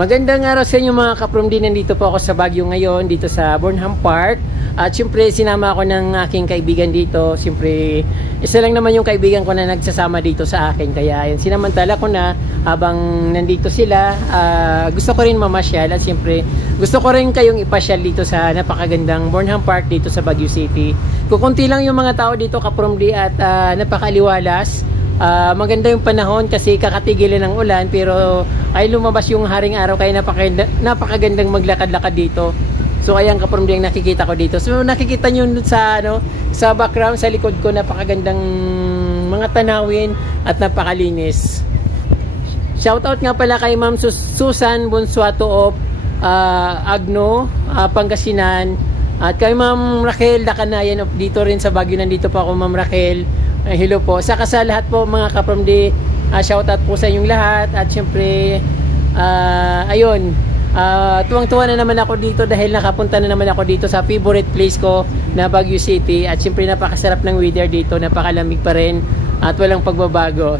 Magandang araw sa inyo mga kaprom din. Nandito po ako sa Baguio ngayon, dito sa Burnham Park. At syempre sinama ako ng aking kaibigan dito. Syempre isa lang naman yung kaibigan ko na nagsasama dito sa akin. Kaya ayun, sinamantala ko na habang nandito sila. Gusto ko rin mamasyal at syempre gusto ko rin kayong ipasyal dito sa napakagandang Burnham Park dito sa Baguio City. Kukunti lang yung mga tao dito kaprom di at napakaliwalas. Maganda yung panahon kasi kakatigilan ng ulan pero ay lumabas yung haring araw kaya napakagandang maglakad-lakad dito. So ayan kaprom di ang nakikita ko dito. So nakikita nyo sa sa background sa likod ko napakagandang mga tanawin at napakalinis. Shoutout nga pala kay Ma'am Susan Bonsuato of Agno, Pangasinan, at kay Ma'am Raquel Dakanayan of dito rin sa Baguio. Nandito po ako Ma'am Raquel. Hello po. Saka sa lahat po mga kaprom di, shoutout po sa inyong lahat. At syempre ayun, tuwang-tuwa na naman ako dito dahil nakapunta na naman ako dito sa favorite place ko na Baguio City. At syempre napakasarap ng weather dito, napakalamig pa rin at walang pagbabago.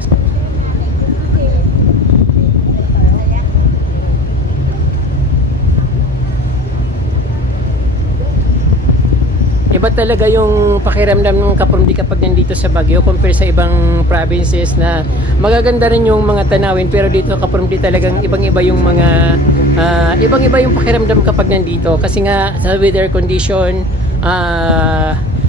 Iba talaga yung pakiramdam ng kaprom-di kapag nandito sa Baguio compare sa ibang provinces na magaganda rin yung mga tanawin pero dito kaprom-di talagang ibang-iba yung mga ibang-iba yung pakiramdam kapag nandito kasi nga sa weather condition.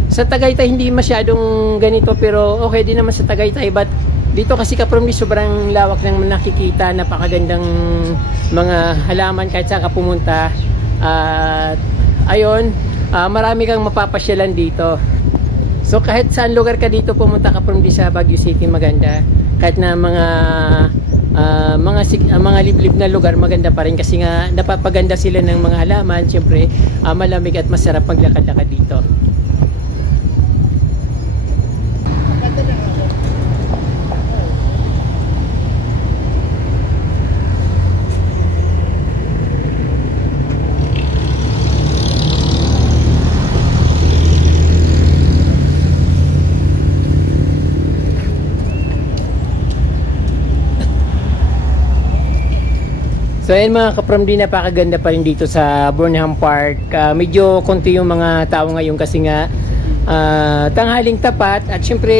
Sa Tagaytay hindi masyadong ganito pero okay din naman sa Tagaytay, but dito kasi kaprom-di sobrang lawak ng nakikita, napakagandang mga halaman kahit saan ka pumunta. Ayun, marami kang mapapasyalan dito. So kahit saan lugar ka dito pumunta ka from sa Baguio City, maganda. Kahit na mga liblib na lugar, maganda pa rin kasi nga napapaganda sila ng mga halaman. Siyempre malamig at masarap paglakad-lakad dito. So ayun mga kaprom di, napakaganda pa rin dito sa Burnham Park. Medyo konti yung mga tao ngayon kasi nga tanghaling tapat at syempre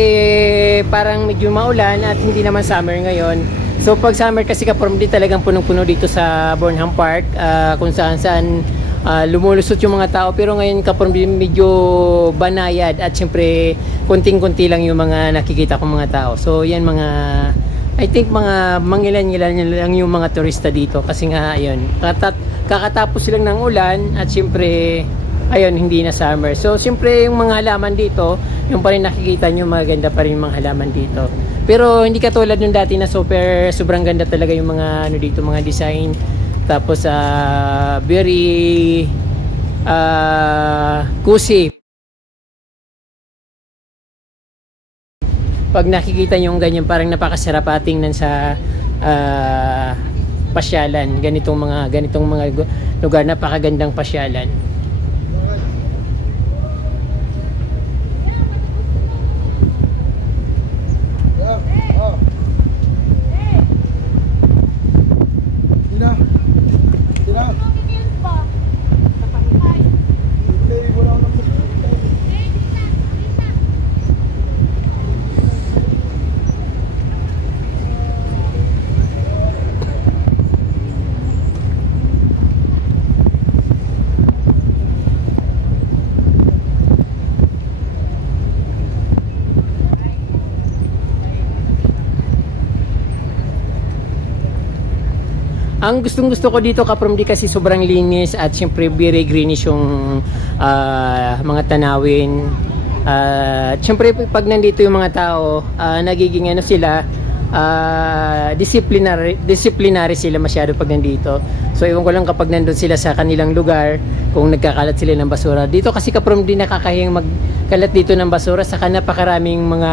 parang medyo maulan at hindi naman summer ngayon. So pag summer kasi kaprom di talagang punong-puno dito sa Burnham Park, kung saan lumulusot yung mga tao. Pero ngayon kaprom di medyo banayad at syempre konting-konti lang yung mga nakikita kong mga tao. So yan mga I think mga mangilan-ngilan lang yung mga turista dito kasi nga ayun, kakatapos silang ng ulan at siyempre ayun, hindi na summer. So siyempre yung mga halaman dito, yung pa rin nakikita nyo, maganda pa rin yung mga halaman dito. Pero hindi katulad nung dati na sobrang ganda talaga yung mga dito, mga design. Tapos very cozy. Pag nakikita nyo yung ganyan, parang napakasarap tingnan sa pasyalan. Ganitong mga lugar, napakagandang pasyalan. Ang gustong-gusto ko dito kaprom di kasi sobrang linis at siyempre very greenish yung mga tanawin. Siyempre pag nandito yung mga tao, nagiging ano sila, disciplinary sila masyado pag nandito. So iwan ko lang kapag nandun sila sa kanilang lugar, kung nagkakalat sila ng basura. Dito kasi kaprom di nakakahiyang magkalat dito ng basura, saka napakaraming mga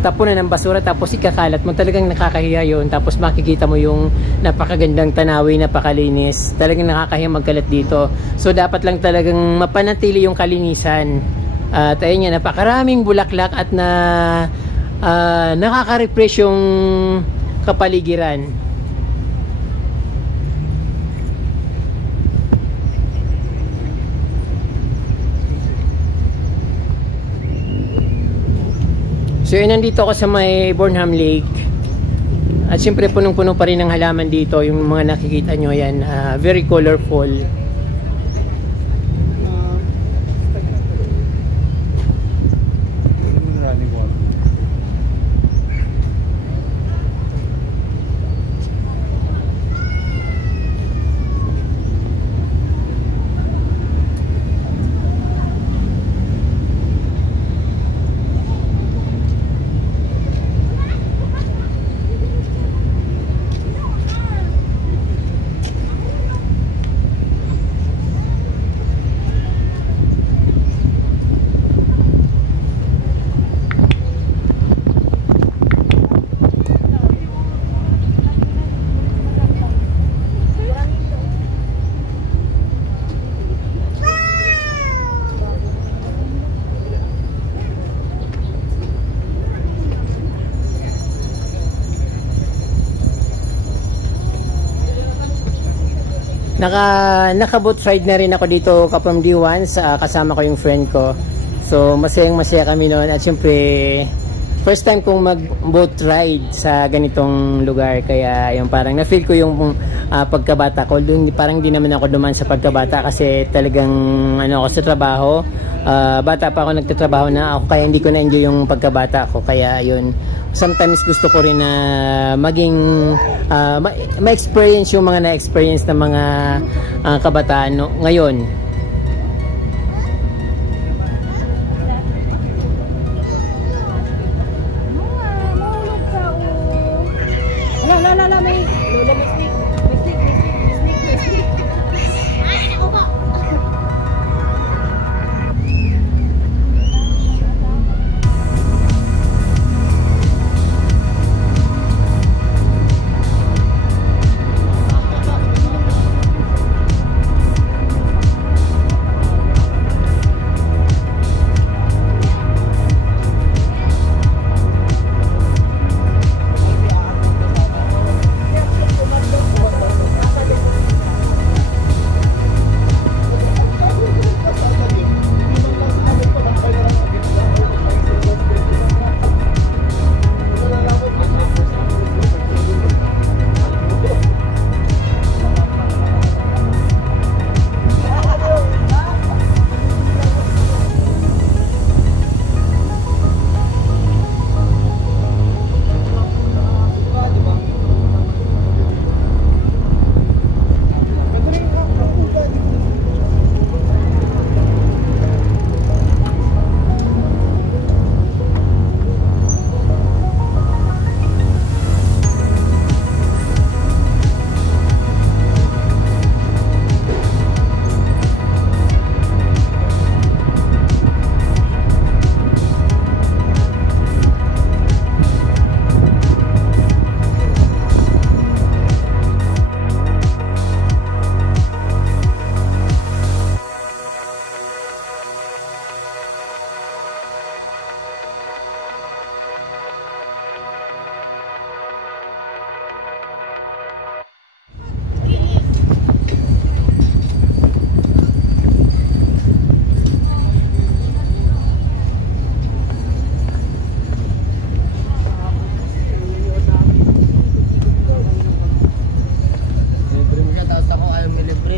tapunan ng basura tapos ikakalat mo, talagang nakakahiya yun. Tapos makikita mo yung napakagandang tanawin, napakalinis, talagang nakakahiyang magkalat dito. So dapat lang talagang mapanatili yung kalinisan. At ayun nga, napakaraming bulaklak at nakaka-refresh yung kapaligiran. So yun, nandito ako sa may Bornham Lake. At siyempre punong-puno pa rin ng halaman dito. Yung mga nakikita nyo yan, very colorful. Naka-boat ride na rin ako dito from D1 kasama ko yung friend ko. So masayang-masaya kami noon at syempre first time kong mag-boat ride sa ganitong lugar, kaya yung parang na-feel ko yung pagkabata ko. Parang di naman ako duman sa pagkabata kasi talagang ako sa trabaho. Bata pa ako, nagtatrabaho na ako, kaya hindi ko na-enjoy yung pagkabata ko. Kaya yun, sometimes gusto ko rin na maging ma-experience yung mga na-experience ng mga kabataan ngayon.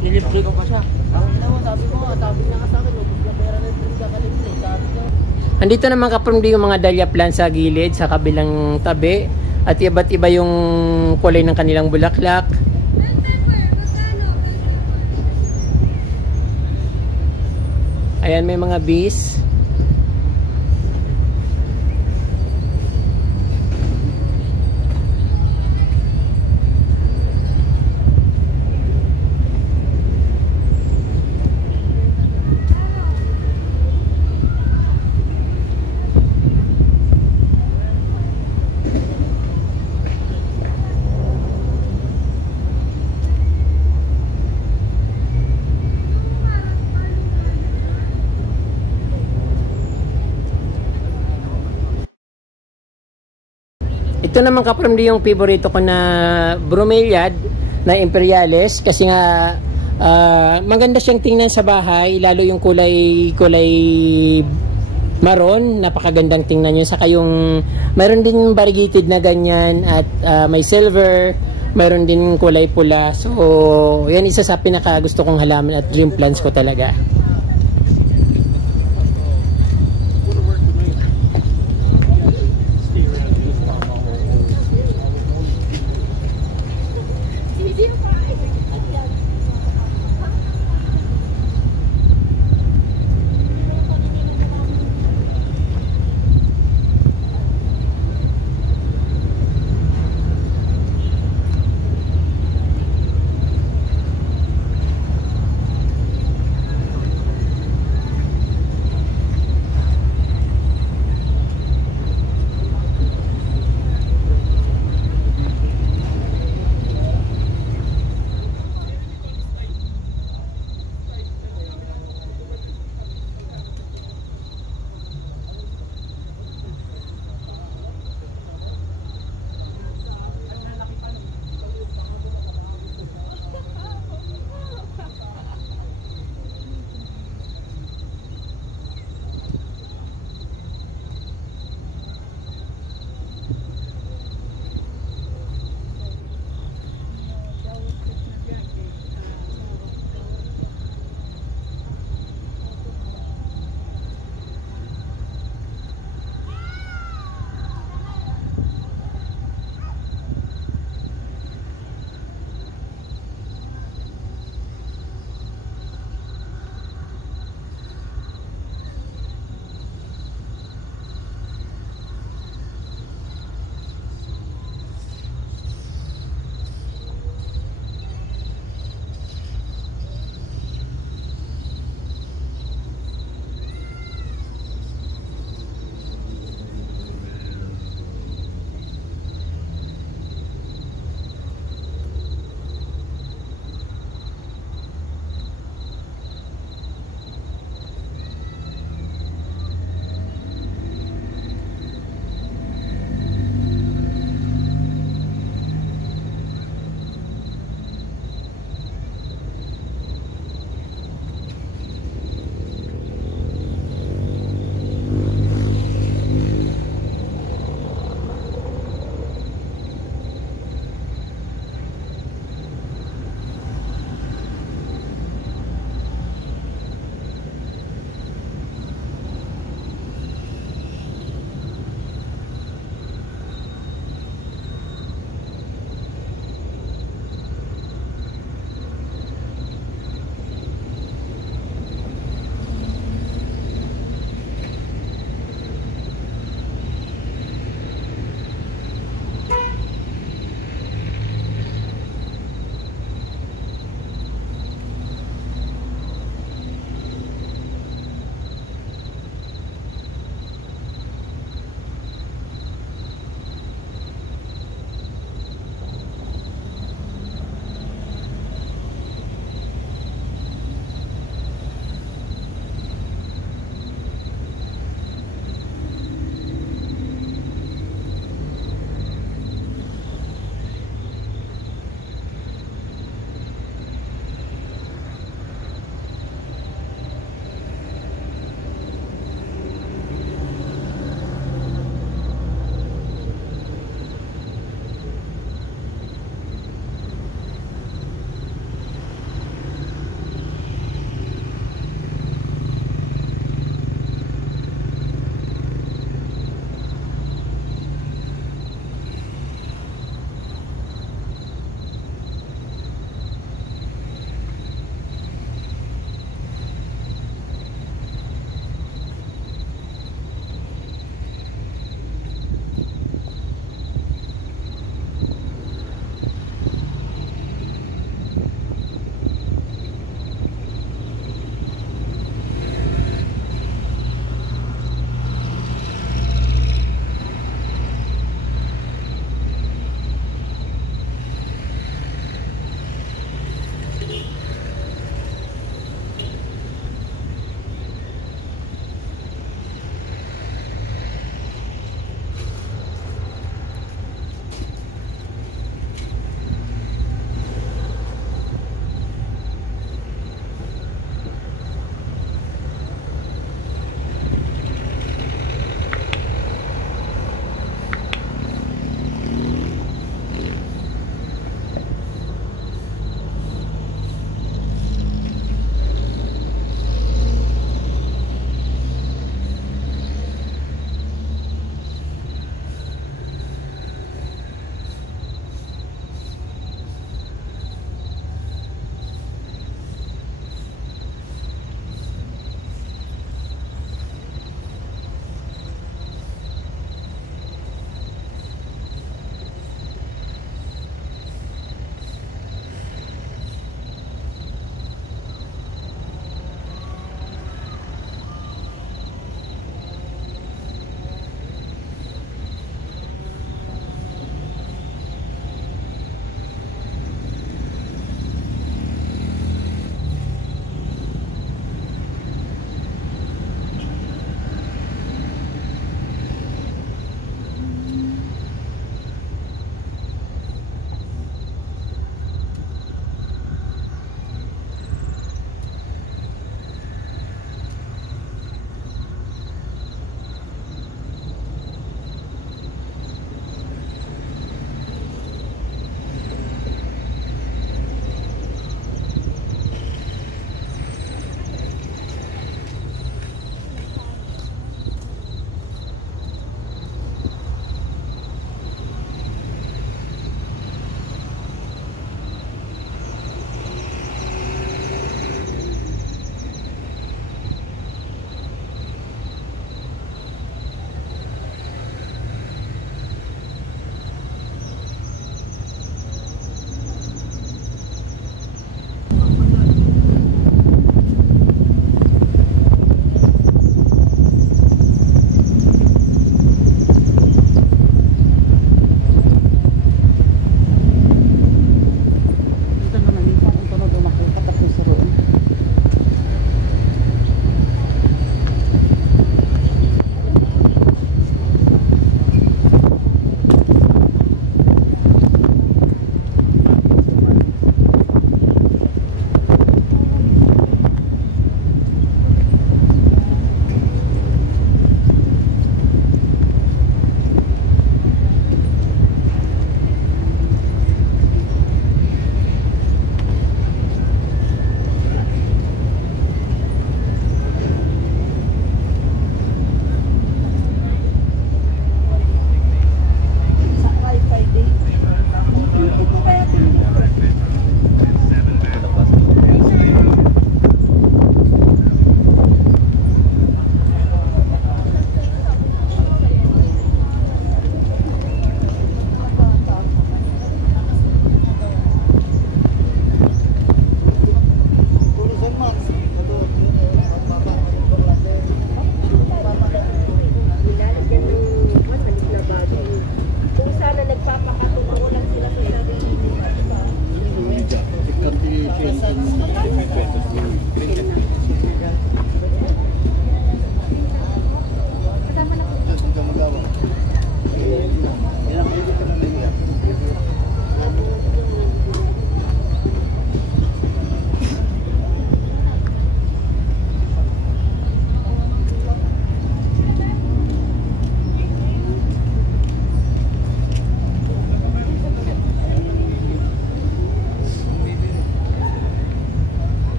Nilibre ko pa siya. Sabi na nga sa akin, ubos na pera na yung kakalibre. Andito naman kapamdi yung mga dahlia plant sa gilid, sa kabilang tabi. At iba't iba yung kulay ng kanilang bulaklak. Ayan, may mga bees. Ito naman kapramdi yung favorito ko na bromeliad na imperialis kasi nga maganda siyang tingnan sa bahay, lalo yung kulay maroon, napakagandang tingnan nyo. Saka yung, mayroon din variegated na ganyan at may silver, mayroon din kulay pula. So, yan isa sa pinaka gusto kong halaman at dream plants ko talaga.